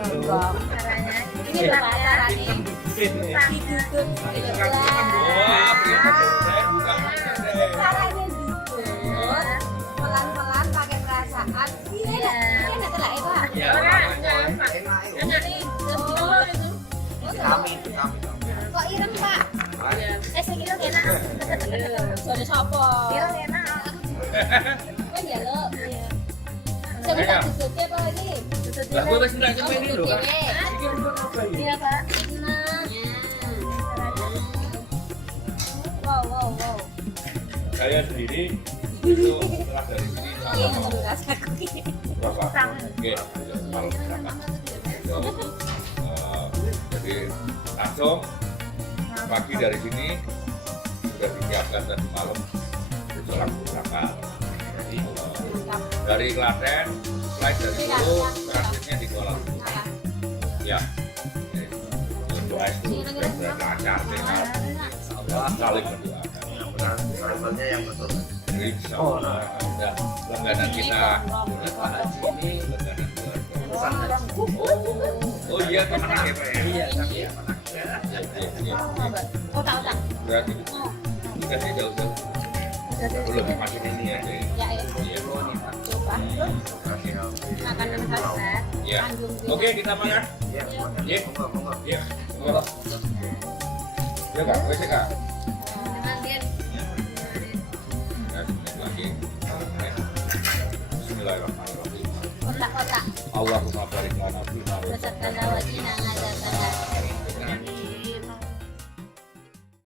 Caranya ini berapa caranya? Diduduk. Wah, saya buka Caranya duduk. Pelan-pelan pakai perasaan. Ini enak lah ya Pak. ya, Kami. Kok ireng Pak? Saya kira enak. Soalnya siapa? Ireng enak. Oh iya lo. Saya buka duduknya Pak ini. lah gue masih nggak coba ini loh. Iya Pak. Nah. Wow. Saya sendiri itu setelah dari sini Iya, nggak berasa berapa? Oke, malam berapa? Jadi langsung pagi dari sini sudah disiapkan tadi malam itu langsung berangkat. Jadi dari Klaten, flight dari Solo, transitnya di Kuala Lumpur. Ya, doa itu dan lancar sehat. Saling berdoa. Travelnya yang betul. Insya Allah ada langganan kita. Pak Haji ini langganan keluarga. Oh iya, teman ya Pak ya? Iya, iya. Otak. Berarti tugasnya jauh-jauh. Belum makin ini aja ya. Ya, Iya. coba. Makanan khas ya. Iya. Oke, kita makan. Iya. Iya. Monggo. Iya. Monggo. Ya Kak, wes Kak. Nanti Ya, sedikit lagi. Bismillahirrahmanirrahim. otak. Allahumma barik lana fi ma Rezeki lawajina ngazakanlah.